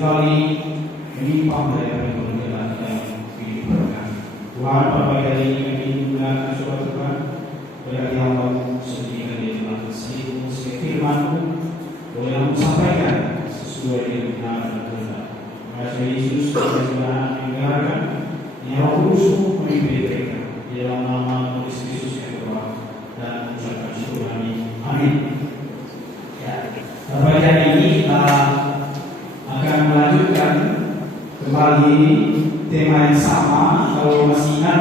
seringkali menyimpang dari apa yang menjalankan kehidupan kami. Tuhan, pada pagi hari ini kami menggunakan surat Tuhan berarti Allah sendiri dari Tuhan sendiri sebagai firman-Mu boleh kamu sampaikan sesuai dengan benar dan kebenaran. Terima Yesus sebagai Tuhan yang mendengarkan yang Roh Kudus memimpin mereka di dalam nama Yesus yang berdoa dan mengucapkan syukur kami. Amin. Ya, pada hari ini kita akan melanjutkan kembali tema yang sama. Kalau masih ingat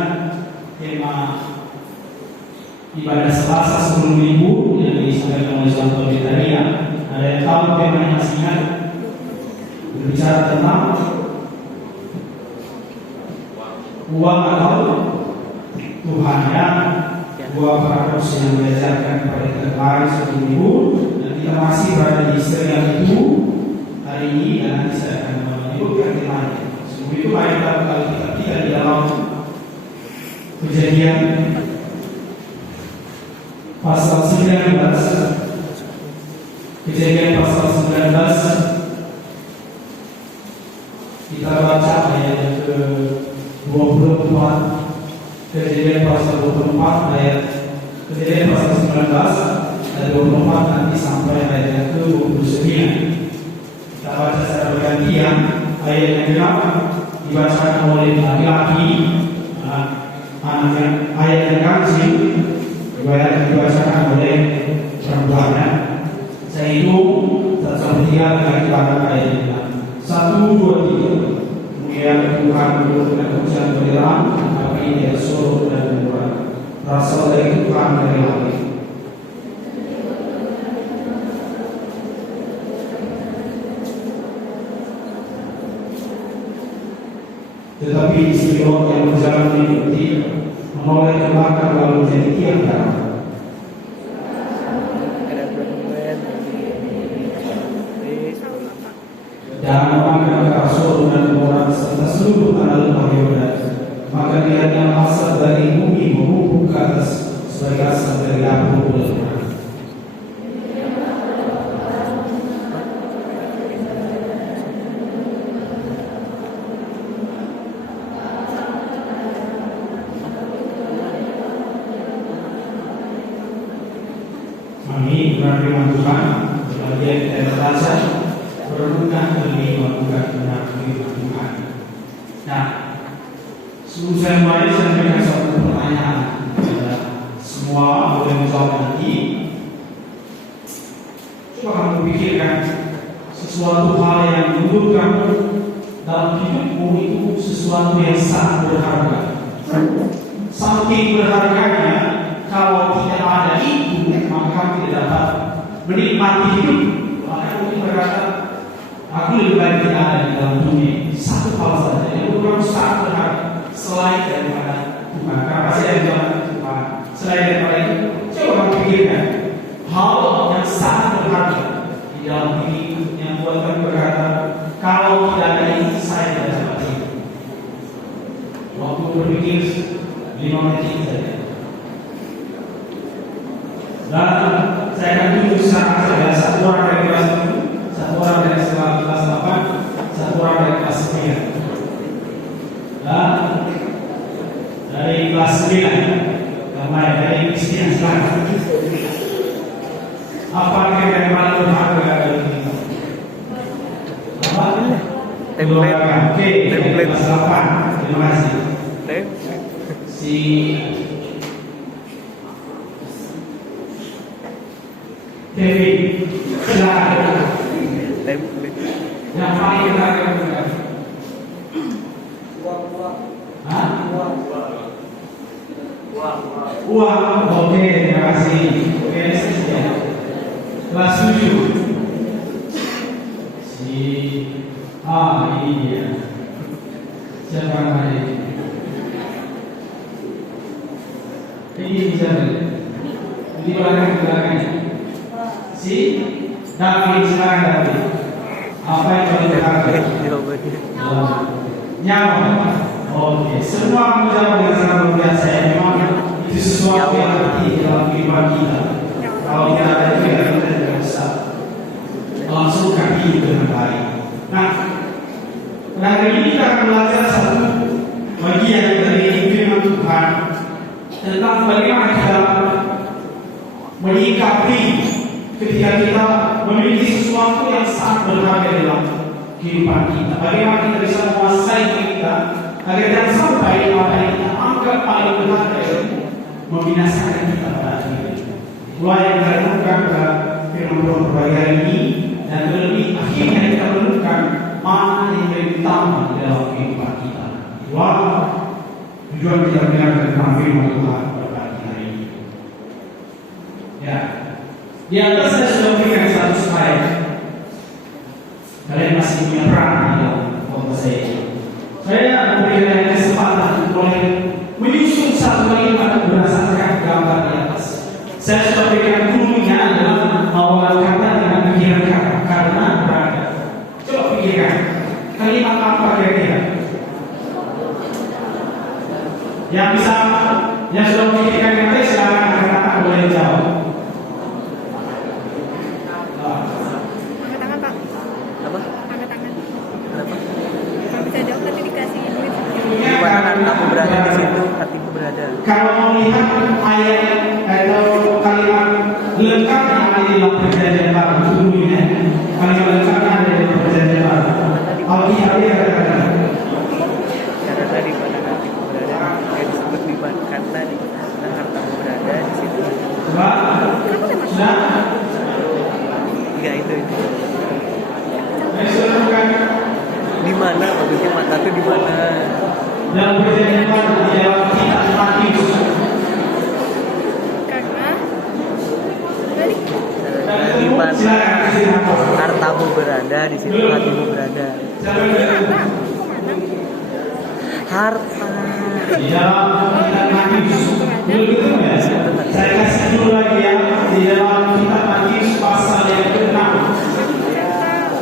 tema ibadah Selasa 10.000 yang disampaikan oleh Suatu Betaria, ada yang tahu tema yang masih ingat? Berbicara tentang uang atau Tuhan, ya. Dua paradoks yang diajarkan kepada kita kemarin 10.000, dan kita masih berada di serial itu hari ini, dan nanti saya akan menyebutkan temanya. Sebelum itu mari kita tidak di dalam Kejadian pasal 19. Kejadian pasal 19 kita baca ayat yang ke-24. Kejadian pasal 24 ayat Kejadian pasal 19 ayat 24 nanti sampai ayat yang ke-29. Kita baca secara bergantian. Ayat yang ke-6 dibacakan oleh laki-laki, ayat yang ganjil dibacakan oleh perempuan. Saya hitung satu tiga dengan ibadah ayat yang 1, 2, 3. Kemudian Tuhan dengan ujian berjalan, tapi dia suruh dan berdoa. Berasal dari Tuhan dari langit. Tetapi istri Lot yang berjalan mengikuti menoleh ke belakang lalu menjadi tiang darah. Dan memakan akar Sodom dan Gomora serta seluruh tanah lembah Yordan. Maka lihatnya asap dari bumi menumpuk ke atas sebagai asap dari api bulan. Amin. Berarti Tuhan bagian kita baca merenungkan demi melakukan benar firman Tuhan. Nah, sebelum saya mulai, saya berikan satu pertanyaan kepada semua, boleh menjawab nanti. Coba kamu pikirkan sesuatu hal yang menurut kamu dalam hidupmu itu sesuatu yang sangat berharga. Saking berharganya, kalau tidak ada itu, maka kamu tidak dapat menikmati hidup. Maka mungkin berkata, aku lebih baik tidak ada di dalam dunia. Satu hal saja yang menurut kamu sangat berharga selain daripada Tuhan. Karena pasti ada jalan Tuhan. Selain daripada itu, coba kamu pikirkan hal yang sangat berharga di dalam diri yang buat kamu berkata, kalau tidak ada ini, saya tidak dapat hidup. Waktu berpikir 5 menit saja. Dan saya akan tunjuk secara saja satu orang dari kelas 7, satu orang dari kelas 8, satu orang dari kelas 9. Dan dari kelas 9 kemarin dari Kristian sekarang. Apa yang paling berharga dari kita? Apa? Template. Oke, template kelas 8. Terima kasih. Si Kevin, silakan. Yang paling berharga bukan? Uang. Oke, terima kasih. Oke, sekian. Kelas 7. Ini dia. Siapa namanya ini? Ini bisa. Di belakang. Si David, silakan David. Apa yang paling berharga? Nyawa. Oke, semua menjawab dengan sangat luar biasa. Memang itu sesuatu yang penting dalam kehidupan kita. Kalau tidak ada itu, kita tidak bisa langsung kaki dengan baik. Nah, Nah, hari ini kita akan belajar satu bagian dari firman Tuhan tentang bagaimana kita menyikapi ketika kita memiliki sesuatu yang sangat berharga dalam kehidupan kita. Bagaimana kita bisa menguasai kita agar jangan sampai apa yang kita anggap paling berharga itu membinasakan kita pada akhirnya. Itulah yang kita lakukan pada firman Tuhan berbagi hari ini, dan terlebih akhirnya kita menemukan mana yang lebih utama di dalam kehidupan kita. Itulah tujuan kita belajar tentang firman Tuhan berbagi hari ini. Ya, di atas saya sudah berikan satu slide. Kalian masih punya peran di dalam foto saya. Saya memberikan kesempatan untuk boleh menyusun satu kalimat berdasarkan gambar di atas. Saya sudah berikan dulunya adalah awal kata dengan pikiran kata karena berada. Coba pikirkan kalimat apa kira-kira yang bisa, yang sudah memikirkan kata silakan kata boleh jawab. Angkat tangan Pak. Apa? Angkat tangan. Kenapa? Kalau bisa jawab nanti dikasih duit. Di mana hartamu berada, di situ hatimu berada. Kalau mau lihat ayat atau kalimat lengkap yang ada di dalam perjanjian baru dulunya, kalimat lengkapnya ada di dalam perjanjian baru. Alkitabnya katakan. Karena tadi mana hatimu berada, yang disebut di mana karena di mana hartamu berada, di situ. Coba, sudah. Enggak itu. Sudah bukan. Di mana maksudnya mata itu di mana? Dalam perjanjian baru di dalam kitab Matius. Karena tadi Di mana hartamu berada, di situ hatimu berada. Harta. Di dalam kitab Matius. Begitu ya? Saya kasih dulu lagi ya, di dalam kitab Matius pasal yang ke-6.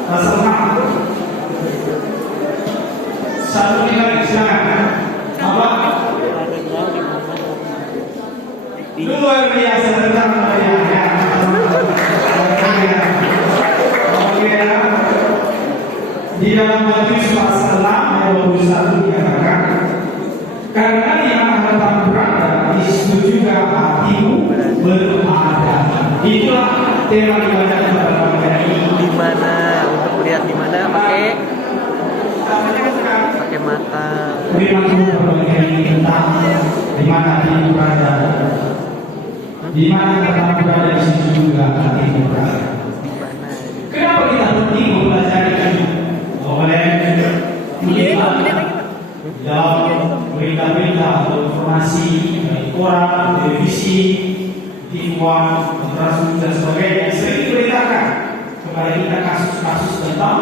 Pasal 6. Satu lagi silakan. Apa? Luar biasa tentang ya. Oke. Di dalam Matius pasal 6 ayat 21 dikatakan, karena di mana hartamu berada, di situ juga hatimu berada. Itulah tema ibadah pada pagi hari ini. Di mana? Untuk melihat di mana pakai mata. Firman Tuhan berbagi hari ini tentang di mana hatimu berada. Di mana hartamu berada, di situ juga hatimu berada. Kenapa kita penting mempelajari ini? Oleh melihat dalam berita-berita atau informasi dari koran, televisi, TV1, transmisi dan sebagainya sering diberitakan kepada kita kasus-kasus tentang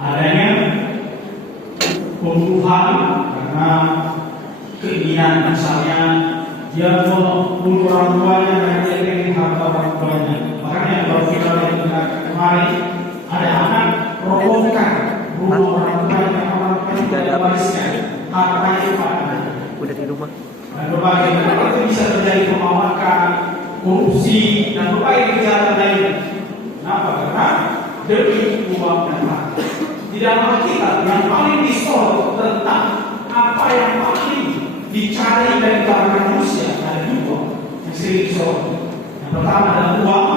adanya pembunuhan karena keinginan, misalnya dia membunuh orang tuanya dan dia ingin harta orang tuanya. Makanya kalau kita lihat kemarin ada anak merobohkan rumah orang tuanya, orang tuanya tidak wariskan hartanya pada Udah di rumah. dan berbagai macam itu bisa terjadi pemawakan, korupsi dan berbagai kejahatan lainnya. Kenapa? Karena demi uang dan harta. Di dalam Alkitab yang paling disorot tentang apa yang paling dicari dari kalangan manusia ada dua yang sering disorot. Yang pertama adalah uang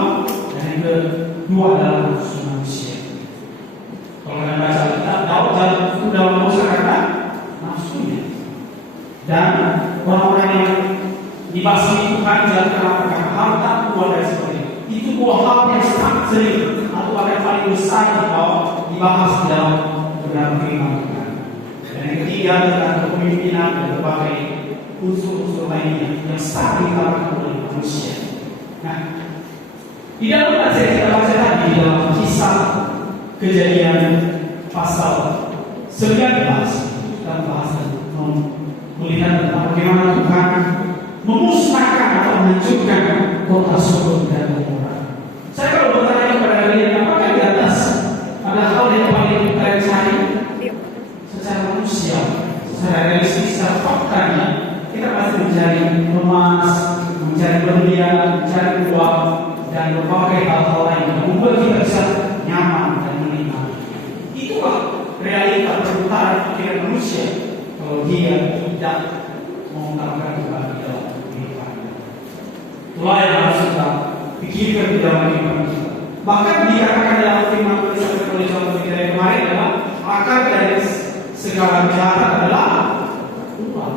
dan yang kedua adalah nafsu manusia. Kalau kalian baca Alkitab, dalam Musa kata nafsunya. Dan orang-orang yang dibasmi Tuhan jangan mengatakan harta, uang dan sebagainya. Itu dua hal yang sangat sering atau yang paling besar kalau dibahas dalam benar firman Tuhan. Dan yang ketiga adalah kepemimpinan dan berbagai unsur-unsur lainnya yang sangat dilakukan oleh manusia. Nah, di dalam ayat kita baca tadi di dalam kisah Kejadian pasal 19 kita bahas melihat tentang bagaimana Tuhan memusnahkan atau menghancurkan kota Sodom dan Gomora. Saya kalau bertanya kepada kalian, apakah di atas ada hal yang paling kalian cari secara manusia, secara realistis, secara faktanya, kita pasti mencari emas, mencari berlian, mencari uang, dan berbagai hal-hal lain yang membuat kita bisa nyaman dan menikmati. Itulah realita kalau dia tidak mengungkapkan Tuhan di dalam kehidupannya. Itulah yang harus kita pikirkan di dalam kehidupan kita. Bahkan dikatakan dalam firman Tuhan oleh contoh kita yang kemarin adalah akar dari segala kejahatan adalah uang.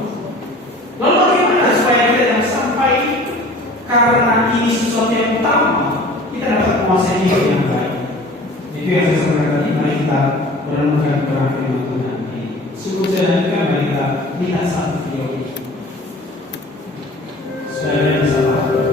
Lalu bagaimana supaya kita jangan sampai karena ini sesuatu yang utama kita dapat menguasai hidup yang baik? Itu yang saya sampaikan tadi. Mari kita merenungkan kepada firman Tuhan. Sebelum saya lanjutkan, mari kita lihat satu video ini supaya bisa paham.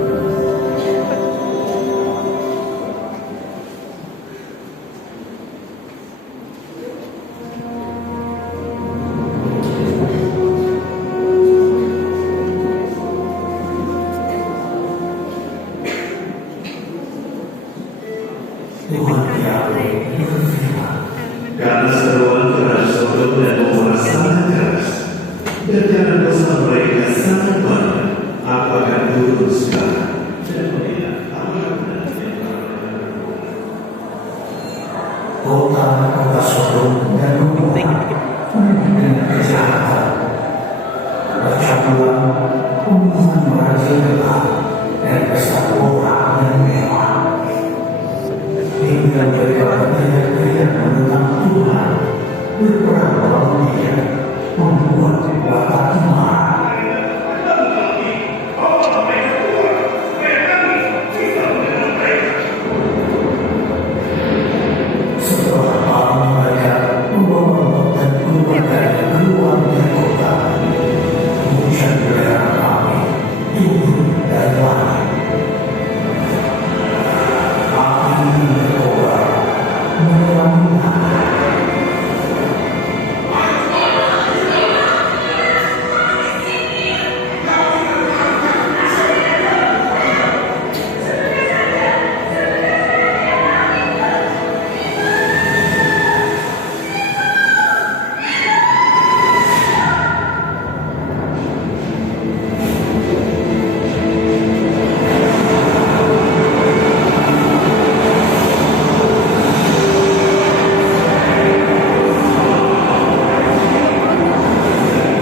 Karena seruan keras Sodom dan Gomora sangat keras, dan karena dosa mereka sangat banyak, aku akan turun sekarang dan melihat apa kota Sodom dan Gomora dengan kejahatan, percaturan, pembunuhan merajalela, dan pesta pora yang mewah. Hingga mereka teriak-teriak menentang Tuhan, berperang melawan Dia, membuat Bapa marah. Setelah malam mereka membawa Lot dan keluarganya keluar dari kota, hujan belerang api turun dari langit. Api berkobar menerangi tanah.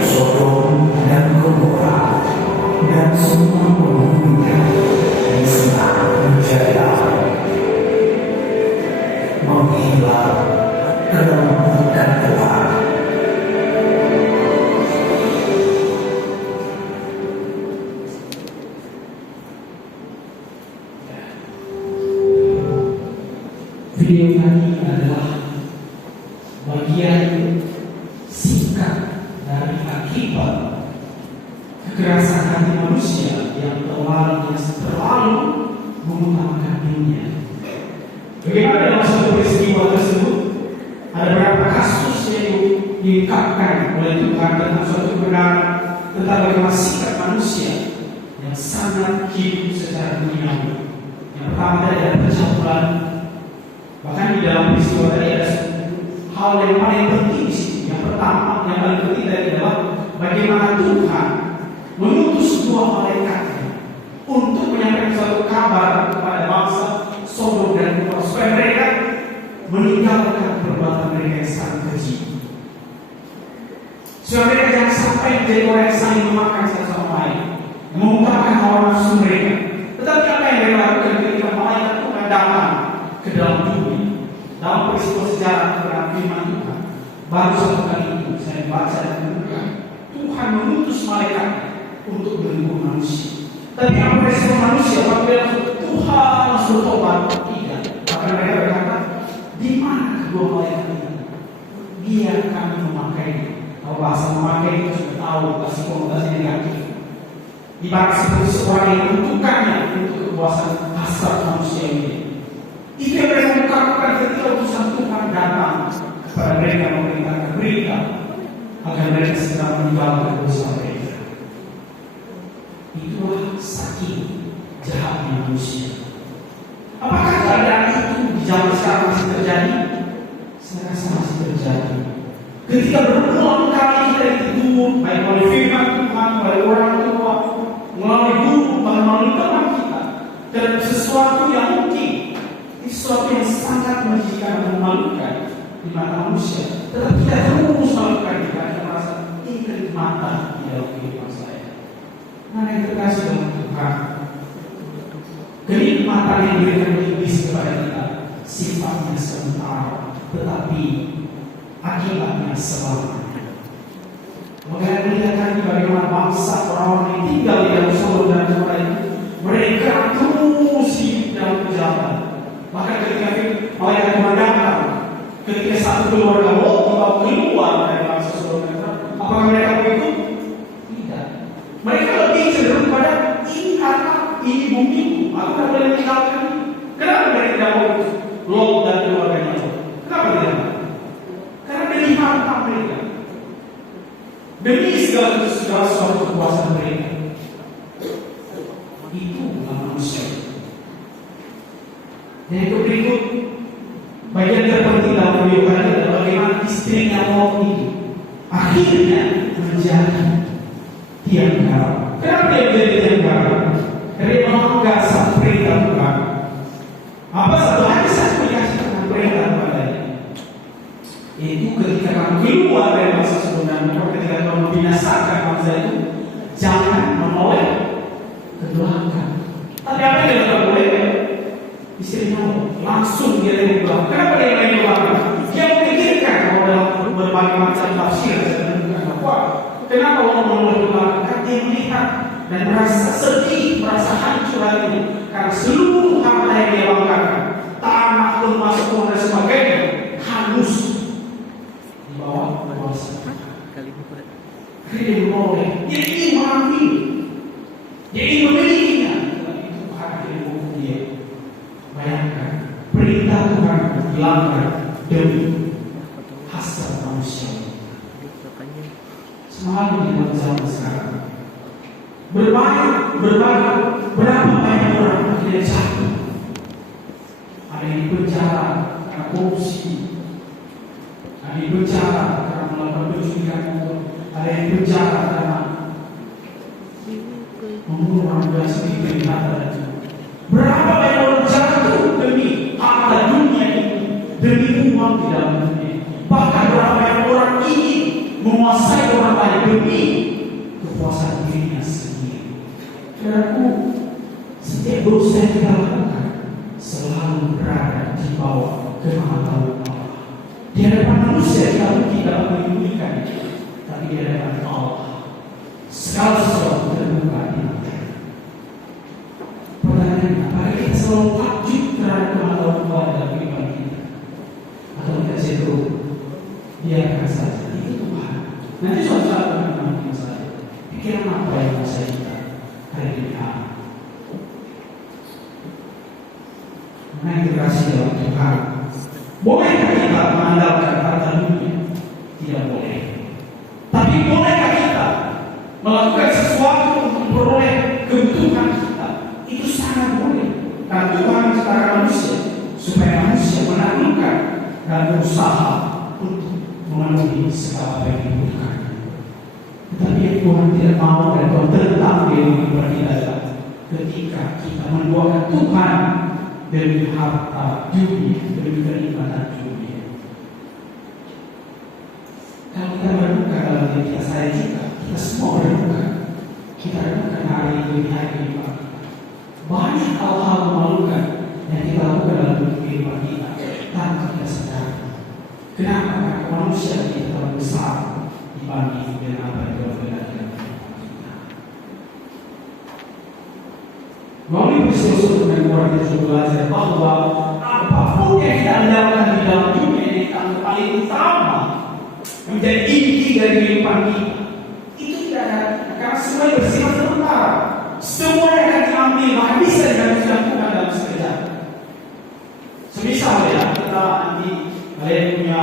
Sodom dan Gomora dan semua penghuninya disengat menjadi api, menghilang ke dalam hutan Tuhan. Video tadi adalah bagian singkat dari akibat kekerasan hati manusia yang terlalu mengutamakan dunia. Bagaimana dalam satu peristiwa tersebut ada beberapa kasus yang diungkapkan oleh Tuhan tentang suatu kebenaran tentang bagaimana sikap manusia yang sangat hidup secara duniawi. Yang pertama tadi ada percaturan. Bahkan di dalam peristiwa tadi ada hal yang paling penting di sini. Yang pertama, yang paling penting tadi adalah bagaimana Tuhan mengutus dua malaikatnya untuk menyampaikan suatu kabar kepada bangsa Sodom dan Gomora supaya mereka meninggalkan perbuatan mereka yang sangat keji. Supaya mereka jangan sampai menjadi orang yang saling memakan satu sama lain, mengungkapkan hawa nafsu mereka. Tetapi apa yang mereka lakukan ketika malaikat Tuhan datang ke dalam dunia dalam peristiwa sejarah dalam firman Tuhan? Baru satu kali itu saya baca dan menemukan Tuhan mengutus malaikat untuk menegur manusia. Tapi apa respon manusia? Apabila Tuhan langsung tobat, tidak. Maka mereka berkata, di mana kedua malaikat ini? Biar kami memakai. Kalau bahasa memakai itu sudah tahu pasti konotasi negatif. Ibarat seperti seorang yang menentukannya untuk kepuasan hasrat manusia ini. Itu yang mereka ungkapkan ketika utusan Tuhan datang kepada mereka memberitakan berita agar mereka segera meninggalkan dosa mereka. Itulah saking jahatnya manusia. Apakah keadaan itu di zaman sekarang masih terjadi? Saya rasa masih terjadi. Ketika berulang kali kita ditegur, baik oleh firman Tuhan, oleh orang tua, melalui guru, bahkan melalui teman kita, dan sesuatu yang mungkin sesuatu yang sangat menjijikan dan memalukan di mata manusia, tetapi kita terus melakukan kita merasa ini kenikmatan di dalam kehidupan saya. Nah, yang terkasih dalam Tuhan, kenikmatan yang diberikan iblis kepada kita sifatnya sementara, tetapi akibatnya selamanya. Maka melihat lagi bagaimana bangsa orang-orang yang tinggal di dalam Sodom dan Gomora itu, mereka terus hidup dalam kejahatan. Bahkan ketika malaikat memandangkan, ketika satu keluarga Lot dibawa keluar dari bangsa Sodom dan Gomora, apakah mereka begitu? Tidak. Mereka lebih cenderung pada ini karena ini bumiku, aku tidak boleh meninggalkan ini. Kenapa mereka tidak mau Lot dan keluarganya Lot? Kenapa tidak? Karena demi harta mereka, demi segala sesuatu kekuasaan mereka. Itu bukan manusia. Dan yang berikut, bagian terpenting dalam kehidupan adalah bagaimana istrinya Lot itu akhirnya menjadi tiang garam. Kenapa dia menjadi tiang garam? Karena dia melanggar satu perintah Tuhan. Apa satu hari saya dikasih perintah kepadanya? Itu ketika kamu keluar dari bangsa Sodom dan Gomora, ketika kamu membinasakan bangsa itu, jangan menoleh ke belakang. Tapi apa yang dia boleh? Istrinya langsung dia dari belakang. Kenapa dia dari belakang? Dia memikirkan kalau dalam berbagai macam tafsir bahwa kenapa orang menoleh ke belakang? Karena dia melihat dan merasa sedih, merasa hancur hatinya karena seluruh harta yang dia banggakan, tanah, rumah, sekolah dan sebagainya hangus di bawah kuasa. Jadi dia menoleh, dia ingin mengambil, dia ingin memilikinya, tapi Tuhan akhirnya menghukum dia. Bayangkan, perintah Tuhan dilanggar demi hasrat manusia. Semalam di dalam zaman sekarang, berapa banyak orang akhirnya jatuh. Ada yang di penjara karena korupsi, ada yang di penjara karena melakukan pencurian motor, ada yang di penjara karena membunuh manusia sendiri. Berapa banyak orang jatuh demi harta dunia ini, demi uang di dalam dunia. Bahkan berapa banyak orang ingin menguasai orang lain demi kekuasaan dirinya sendiri. Karena setiap dosa yang kita lakukan selalu berada di bawah kemahatan Allah. Di hadapan manusia kita mungkin tidak menyembunyikan, tapi di hadapan Allah segala sesuatu terbuka di mata. Pertanyaannya, apakah kita selalu takjub terhadap kemahatan Allah dalam kehidupan kita, atau kita cenderung biarkan saja itu Tuhan? Nanti suatu saat akan menemukan saya. Pikiran apa yang masa kita hari ini? Nah, integrasi dalam Tuhan. Bolehkah kita mengandalkan harta dunia? Tidak boleh. Tapi bolehkah kita melakukan sesuatu untuk memperoleh kebutuhan kita? Itu sangat boleh. Karena Tuhan menciptakan manusia supaya manusia menaklukkan dan berusaha untuk memenuhi segala apa yang dibutuhkan. Tetapi yang Tuhan tidak mau dan Tuhan tentang kehidupan kita adalah ketika kita menduakan Tuhan demi harta dunia, demi kenikmatan dunia. Kalau kita berduka dalam diri kita, saya juga, kita semua berduka. Kita renungkan hari demi hari kehidupan kita. Banyak hal-hal memalukan yang kita lakukan dalam kehidupan kita tanpa kita sadar. Kenapa? Karena manusia kita terlalu besar dibanding dengan apa yang Tuhan berikan. Melalui peristiwa Sodom dan Gomora kita sudah belajar bahwa apapun yang kita andalkan di dalam dunia ini yang paling utama menjadi inti dari kehidupan kita, itu tidak ada, karena semua bersifat sementara. Semua yang akan diambil bahkan bisa digantikan Tuhan dalam sekejap. Semisal ya, kita nanti kalian punya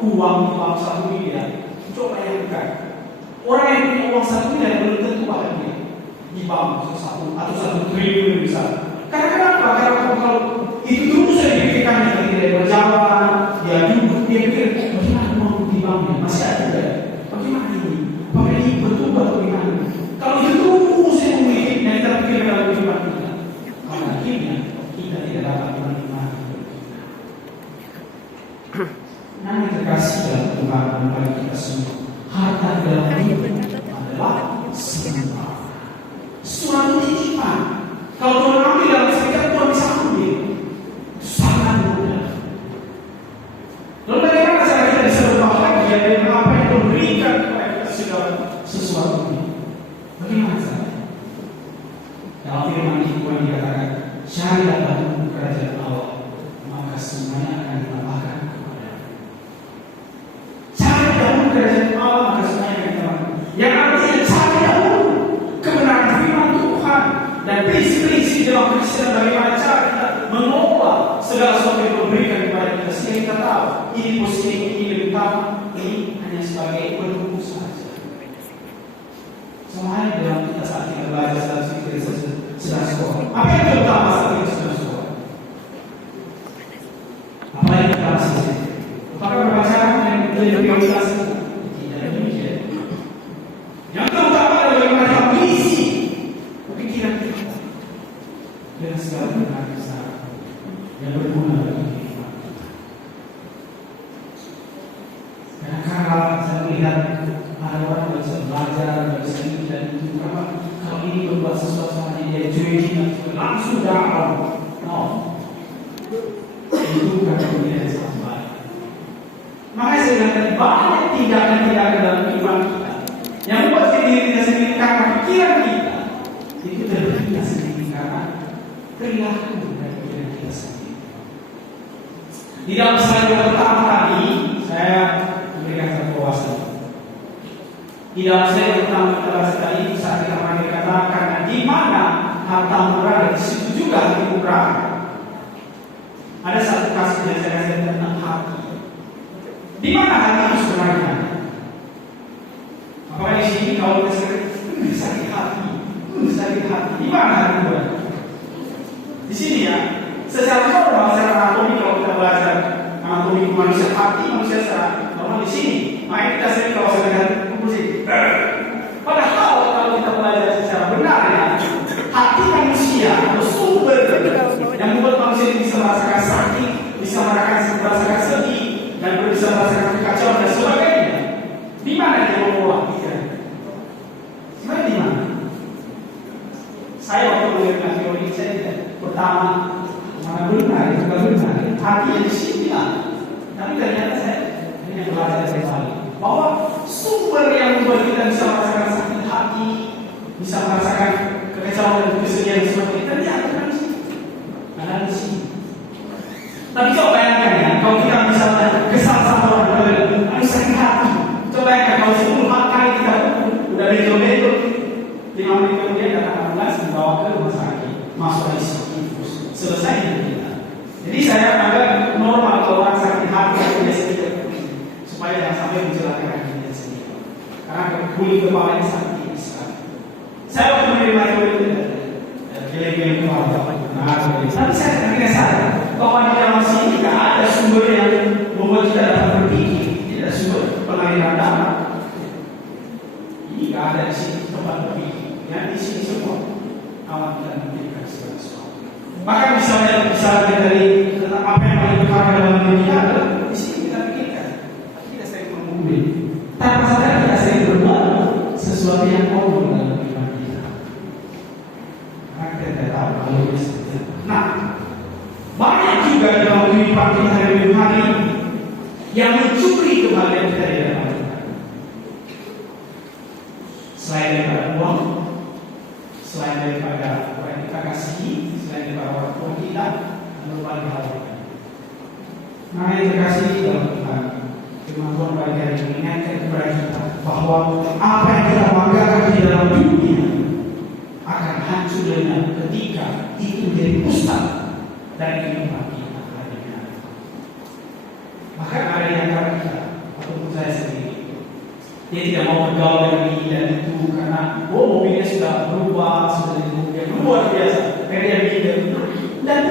uang di bank 1 miliar, coba bayangkan orang yang punya uang 1 miliar belum tentu bahagia di bank 1 atau 1 triliun misalnya. Karena kenapa? Karena kalau itu terus saya pikirkan yang tidak berjalan, dia duduk, dia pikir bagaimana uang di banknya masih ada tidak? Bagaimana ini? Apakah ini betul atau bagaimana? Kalau itu terus saya memiliki dan kita pikirkan dalam kehidupan kita, maka akhirnya kita tidak dapat menikmati. Nah, terkasih dalam Tuhan bagi kita semua, harta di dalam Karena hidup berkata adalah sementara. Suatu titipan. Kalau Tuhan ambil dalam serikat, Tuhan bisa ambil. Sangat mudah. Lalu bagaimana cara kita bisa berbahagia dengan apa yang Tuhan berikan kepada kita segala sesuatu ini? Bagaimana caranya? Dalam firman Tuhan dikatakan, carilah dahulu kerajaan Allah, maka semuanya akan ditambahkan kepadamu. Cari dahulu kerajaan Allah, maka semuanya akan ditambahkan. Yang artinya cari dahulu kebenaran firman Tuhan dan prinsip-prinsip dalam Kristen, bagaimana cara kita mengolah segala sesuatu yang diberikan kepada kita, sehingga kita tahu ini positif, ini lebih utama, ini hanya sebagai penunggu saja. Sama halnya dalam kita saat kita belajar sedang sekolah. Apa yang terutama saat kita sedang sekolah? Apa yang kita rasakan? Apakah pembacaan yang menjadi prioritas kita? Tidak demikian. Yang terutama adalah bagaimana kita mengisi pikiran kita dengan segala kebenaran yang berguna bagi kita. Karena saya melihat ada orang yang bisa belajar, bisa ini dan itu. Kalau ini berbuat sesuatu sama dia cuekin langsung down. No, itu bukan kemudian yang baik. Makanya saya katakan banyak tindakan-tindakan dalam iman kita yang membuat diri kita sendiri karena pikiran kita itu terbukti sendiri karena perilaku dan pikiran kita sendiri. Di dalam slide yang pertama tadi saya memberikan satu wawasan. Di dalam slide yang pertama kita bahas tadi saat kita mengatakan karena di mana harta berada di situ juga hati berada. Ada satu kasus yang saya kasih tentang hati. Di mana hati itu sebenarnya? Apakah di sini kalau kita sakit hati, sakit hati, di mana hati berada? Di sini ya. Secara normal, secara anatomi kalau kita belajar anatomi manusia, hati manusia secara normal di sini. Makanya kita sering kalau saya lihat musik. Padahal kalau kita belajar secara benar ya, hati manusia atau sumber yang membuat manusia bisa merasakan sakit, bisa merasakan sedih, dan bisa merasakan kekacauan dan sebagainya. Di mana dia mengolah pikiran? Sebenarnya di mana? Saya waktu melihat teori saya pertama mana benar, itu bukan benar. Hatinya di sini lah. Tapi ternyata saya ini belajar dari balik bahwa sumber yang membuat kita bisa merasakan sakit hati, bisa merasakan kekecewaan dan kesedihan seperti itu ternyata di sini. Ada di sini. Tapi coba bayangkan ya, kalau kita misalnya kesal sama orang lain, sakit hati. Coba bayangkan kalau 10 kali kita udah betul-betul 5 menit kemudian datang ambulans dibawa ke rumah sakit, masuk ICU, selesai hidup kita. Jadi saya anggap normal kalau orang sakit hati dia sedikit, supaya jangan sampai mencelakakan dirinya sendiri. Karena kulit kepalanya sakit sekali. Saya waktu menerima itu geleng-geleng kepala. Tapi saya akhirnya sadar bahwa di dalam sini tidak ada sumber yang membuat kita dapat berpikir, tidak ada sumber pengaliran dana. Ini tidak ada di sini tempat berpikir. Ya, di sini semua alam kita memberikan segala sesuatu. Maka misalnya dari tentang apa yang paling berharga dalam diri kita adalah di sini kita pikirkan. Kita sering mengumpul. Tanpa sadar kita sering berbuat sesuatu yang kotor dalam iman kita. Maka kita tidak tahu kalau ini seperti itu. Nah, banyak juga dalam kehidupan kita hari ini yang mencuri kebahagiaan kita di dalam Tuhan. Selain daripada uang, selain daripada orang kita kasihi, selain daripada orang tua kita, dan berbagai hal lain. Maka yang terkasih dalam Tuhan, firman Tuhan pada hari ini mengingatkan kepada kita bahwa apa yang kita banggakan di dalam dunia akan hancur dengan ketika itu menjadi pusat dari kehidupan kita hari ini. Maka ada yang antara kita ataupun saya sendiri, dia tidak mau bergaul dengan ini dan itu karena mobilnya sudah berubah, sudah jadi mobil yang luar biasa. Karena dia bikin dan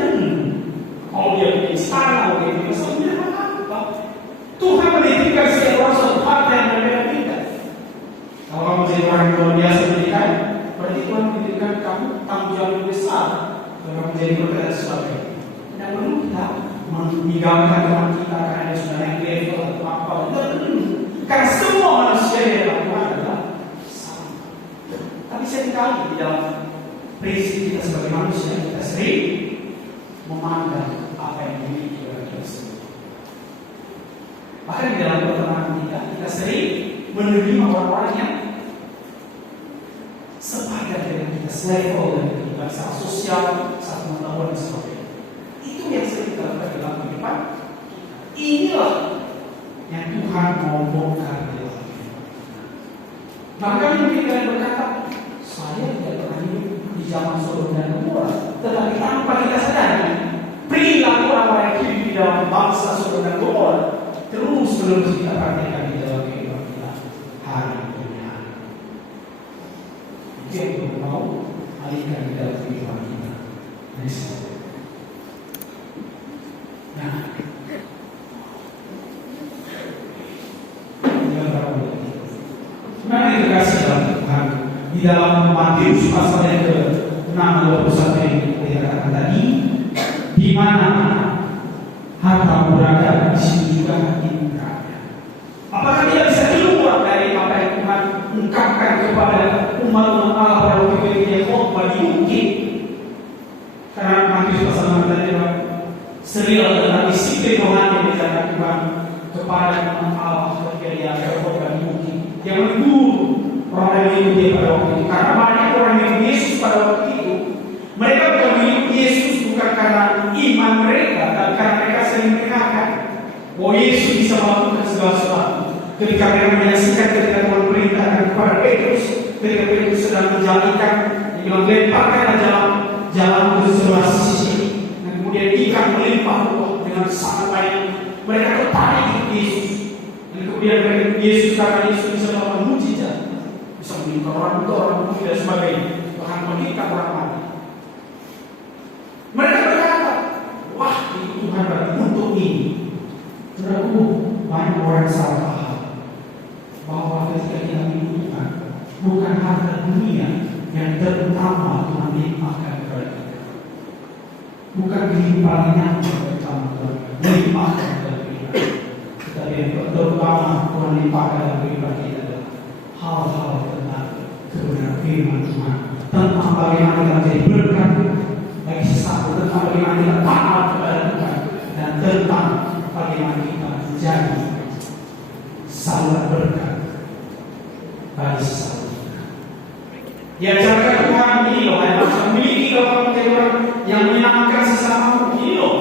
kalau dia bikin istana, dia bikin sesuatu apa? Tuhan menitipkan setiap orang suatu harta yang berbeda-beda. Kalau kamu jadi orang yang luar biasa pendidikan, berarti Tuhan menitipkan kamu tanggung jawab yang besar kalau kamu jadi berkata sesuatu. Tidak perlu kita meninggalkan teman kita karena dia sudah naik level atau apa. Karena semua manusia yang Bahkan di dalam pertemanan kita sering menerima orang-orang yang sepadan dengan kita, selevel dengan kita, secara sosial, secara pengetahuan dan sebagainya. Itu yang sering kita lakukan dalam kehidupan. Inilah yang Tuhan mau bongkar di dalam kehidupan. Maka mungkin kalian berkata, saya tidak pernah hidup di zaman Sodom dan Gomora, tetapi tanpa kita sadari, perilaku orang-orang yang hidup di dalam bangsa Sodom dan Gomora terus menerus kita praktekkan di dalam kehidupan kita hari demi hari. Itu yang kita mau alihkan di dalam kehidupan kita. Nah, Mari kita kasih dalam Tuhan di dalam Matius pasal yang ke-6 21 yang kita katakan tadi, di mana harta berada di situ juga hati berada. Apakah tidak bisa keluar dari apa yang Tuhan ungkapkan kepada umat Allah pada waktu itu dia khotbah di bukit? Karena Matius pasal 6 tadi serial tentang disiplin rohani yang diajarkan Tuhan kepada umat Allah ketika dia khotbah di bukit. Yang menegur orang yang mengikuti dia pada waktu itu. Karena banyak orang yang mengikuti Yesus pada waktu itu, mereka bukan mengikuti Yesus bukan karena iman mereka, tapi karena mereka sering mendengarkan bahwa Yesus bisa melakukan segala sesuatu. Ketika mereka menyaksikan ketika Tuhan perintahkan kepada Petrus, ketika Petrus sedang menjalankan, dia bilang lemparkanlah jalan ke sebelah sisi, dan kemudian ikan melimpah dengan sangat banyak. Mereka tertarik dengan Yesus. Dan kemudian Yesus karena Yesus bisa melakukan mujizat, bisa menyembuhkan orang buta, orang bumi dan sebagainya, bahkan mengikat orang mati. Mereka berkata, wah itu Tuhan berarti untuk ini. Saudaraku, banyak orang salah paham bahwa ketika kita membutuhkan bukan harta dunia yang terutama Tuhan limpahkan kepada kita, bukan kehidupan yang terutama Tuhan limpahkan kepada kita. Tetapi yang terutama Tuhan limpahkan dalam kehidupan kita adalah hal-hal tentang kebenaran firman Tuhan, tentang bagaimana kita menjadi berkat bagi sesama, tentang bagaimana kita taat kepada Tuhan, dan tentang bagaimana kita menjadi saluran berkat bagi sesama kita. Diajarkan Tuhan ini loh, yang harus memiliki kalau menjadi orang yang menyenangkan sesama, ini loh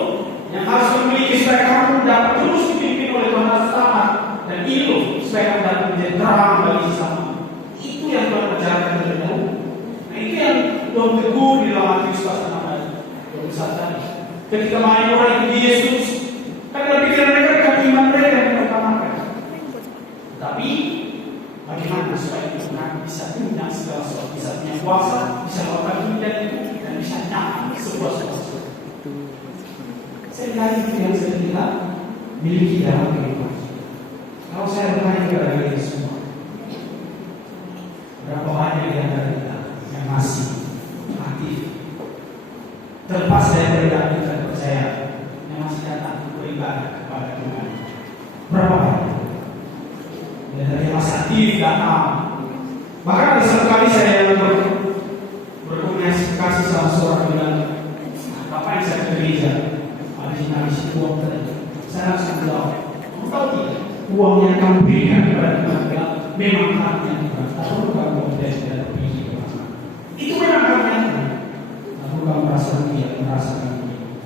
yang harus memiliki supaya kamu dapat terus dipimpin oleh Tuhan sesama, dan ini loh supaya kamu dapat menjadi terang bagi sesama. Itu yang Tuhan ajarkan terlebih dahulu. Nah itu yang Tuhan tegur di dalam Matius pasal 21 tadi. Ketika banyak orang ikut Yesus, kan dalam pikiran mereka kan iman mereka yang diutamakan. Tapi bagaimana supaya Tuhan bisa punya segala sesuatu, bisa punya kuasa, bisa melakukan ini dan itu, dan bisa nyaman sepuas-puasnya. Seringkali itu yang sedang kita miliki dalam kehidupan. Kalau saya bertanya kepada kita semua, berapa banyak di antara kita yang masih aktif, terlepas dari perbedaan kita percaya, yang masih datang beribadah kepada Tuhan? Berapa banyak? Dan dari yang masih aktif datang. Bahkan ada satu kali saya berkomunikasi sama seorang bilang, ngapain saya ke gereja? Ada jurnalis uang tadi. Saya harus menjawab, kamu tahu tidak? Uang yang kamu berikan kepada Tuhan memang haknya Tuhan. Tak perlu kamu tidak berpikir kemana. Itu memang haknya Tuhan. Tak perlu kamu merasa rugi, merasakan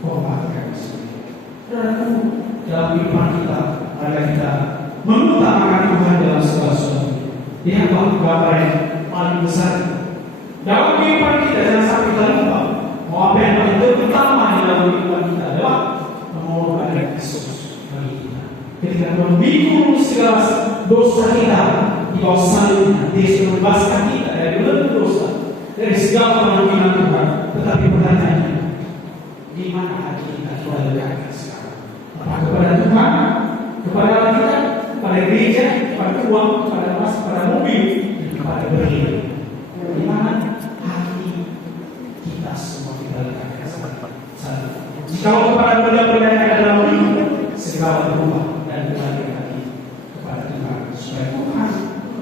hormatkan sendiri. Dan dalam kehidupan kita, agar kita mengutamakan Tuhan dalam segala sesuatu. Dia gambar yang paling besar. Dalam kehidupan kita jangan sampai kita lupa bahwa apa yang paling terutama di dalam kehidupan kita adalah mengorbankan Kristus bagi kita. Ketika Tuhan memikul segala dosa kita di bawah salibnya, Dia sudah membebaskan kita dari belenggu dosa, dari segala pengampunan Tuhan. Tetapi pertanyaannya, di mana hati kita lekatkan sekarang? Apakah kepada Tuhan, kepada kita, kepada gereja, kepada uang, kepada emas, kepada mobil, dan kepada berlian? Di mana hati kita semua kita lekatkan sekarang? Jika kepada benda-benda yang ada dalam hidup, segala berubah dan kembali hati kepada Tuhan, supaya Tuhan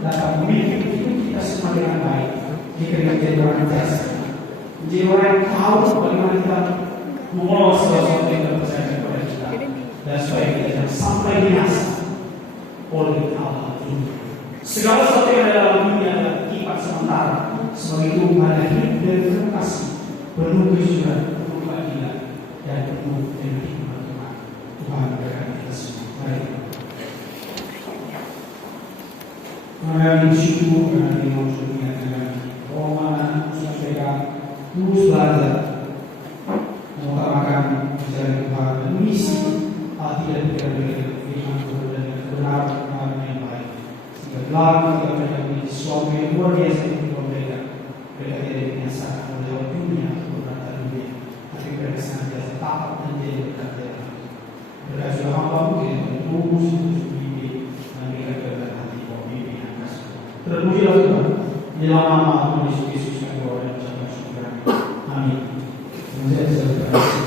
dapat memiliki hidup kita semua dengan baik. Kita menjadi orang yang biasa, menjadi orang yang tahu bagaimana kita mengelola segala sesuatu yang kita percaya kepada kita, dan supaya kita jangan sampai binasa oleh Allah ini. Segala sesuatu yang ada dalam dunia adalah tipat sementara. Sebab itu ada hidup dan penuh kasih, penuh kejujuran, penuh keadilan, dan penuh dengan hikmat Tuhan. Tuhan berkati kita semua. Mari. Mari bersyukur karena dia mau mengingatkan Roma sampaikan terus belajar mengutamakan mencari Tuhan dan mengisi hati dan pikiran dengan dan kebenaran yang baik. Sehingga kelak ketika mereka menjadi sesuatu yang luar biasa untuk mereka tidak menyasar oleh dunia atau berkata dunia, tapi mereka senantiasa taat dan jadi dekat dengan Tuhan. Mereka sudah hamba mungkin terus mimpi dan mereka berkata hati bahwa mimpi yang kasih. Terpujilah Tuhan di dalam nama Tuhan Yesus Kristus yang berdoa dan mengucapkan syukur. Amin. Terima kasih.